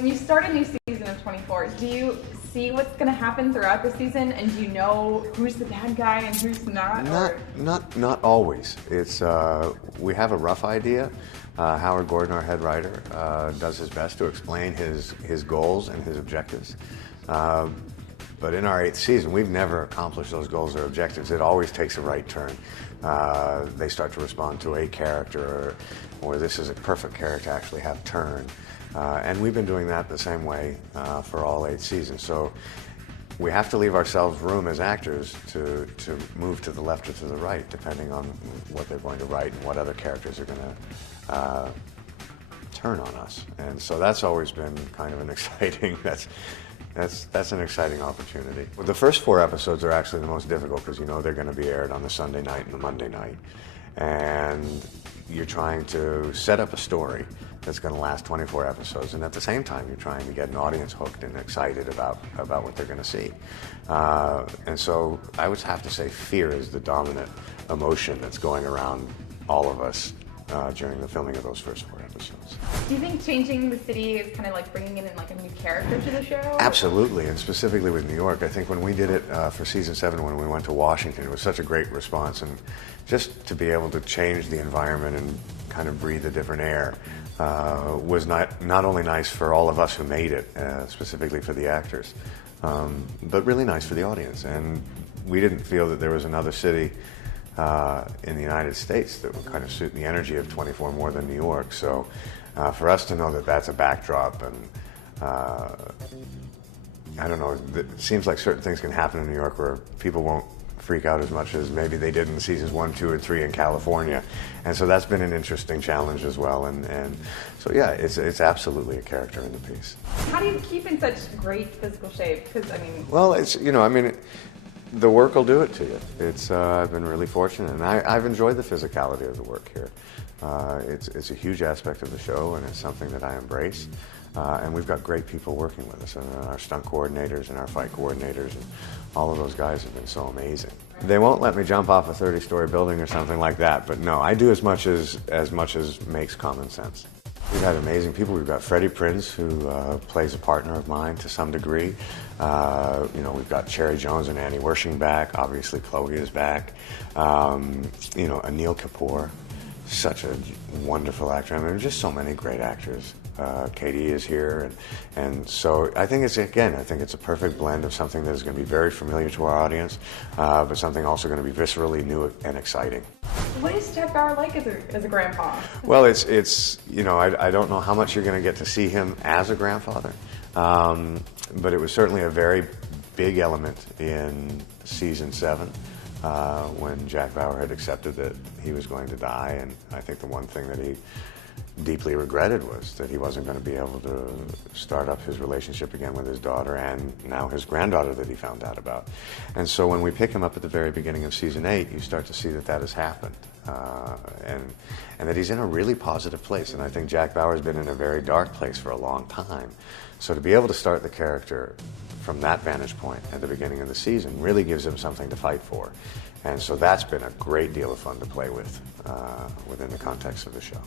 When you start a new season of 24, do you see what's going to happen throughout the season, and do you know who's the bad guy and who's not? Not always. It's we have a rough idea. Howard Gordon, our head writer, does his best to explain his goals and his objectives. But in our 8th season, we've never accomplished those goals or objectives. It always takes a right turn. They start to respond to a character, or this is a perfect character to actually have turn. And we've been doing that the same way for all 8 seasons. So we have to leave ourselves room as actors to move to the left or to the right, depending on what they're going to write and what other characters are going to turn on us. And so that's always been kind of an exciting, that's an exciting opportunity. Well, the first 4 episodes are actually the most difficult because you know they're going to be aired on the Sunday night and the Monday night. And you're trying to set up a story that's going to last 24 episodes, and at the same time you're trying to get an audience hooked and excited about what they're going to see. And so I would have to say fear is the dominant emotion that's going around all of us during the filming of those first 4 episodes. Do you think changing the city is kind of like bringing in like a new character to the show? Absolutely, and specifically with New York. I think when we did it for season 7, when we went to Washington, it was such a great response, and just to be able to change the environment and kind of breathe a different air was not only nice for all of us who made it, specifically for the actors, but really nice for the audience. And we didn't feel that there was another city in the United States that would kind of suit the energy of 24 more than New York. So for us to know that that's a backdrop, and I don't know, it seems like certain things can happen in New York where people won't freak out as much as maybe they did in seasons 1, 2, and 3 in California. And so that's been an interesting challenge as well. And so yeah, it's absolutely a character in the piece. How do you keep in such great physical shape? Because I mean, well, it's, you know, I mean, the work will do it to you. It's I've been really fortunate, and I've enjoyed the physicality of the work here. It's a huge aspect of the show, and it's something that I embrace. And we've got great people working with us, and our stunt coordinators and our fight coordinators, and all of those guys have been so amazing. They won't let me jump off a 30-story building or something like that, but no, I do as much as makes common sense. We've had amazing people. We've got Freddie Prinze, who plays a partner of mine to some degree. You know, we've got Cherry Jones and Annie Wershing back. Obviously, Chloe is back. You know, Anil Kapoor, such a wonderful actor. I mean, just so many great actors. Katie is here, and so I think it's a perfect blend of something that is going to be very familiar to our audience, but something also going to be viscerally new and exciting. What is Jack Bauer like as a grandpa? Well, it's you know, I don't know how much you're going to get to see him as a grandfather, but it was certainly a very big element in season 7 when Jack Bauer had accepted that he was going to die, and I think the one thing that he deeply regretted was that he wasn't going to be able to start up his relationship again with his daughter and now his granddaughter that he found out about. And so when we pick him up at the very beginning of season 8, you start to see that that has happened, and that he's in a really positive place. And I think Jack Bauer's been in a very dark place for a long time. So to be able to start the character from that vantage point at the beginning of the season really gives him something to fight for. And so that's been a great deal of fun to play with within the context of the show.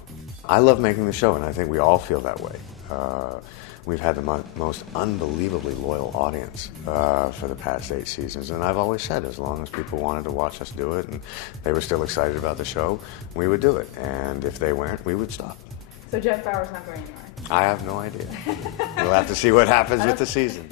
I love making the show, and I think we all feel that way. We've had the most unbelievably loyal audience for the past 8 seasons, and I've always said as long as people wanted to watch us do it and they were still excited about the show, we would do it. And if they weren't, we would stop. So Jack Bauer's not going anywhere? I have no idea. We'll have to see what happens with the season.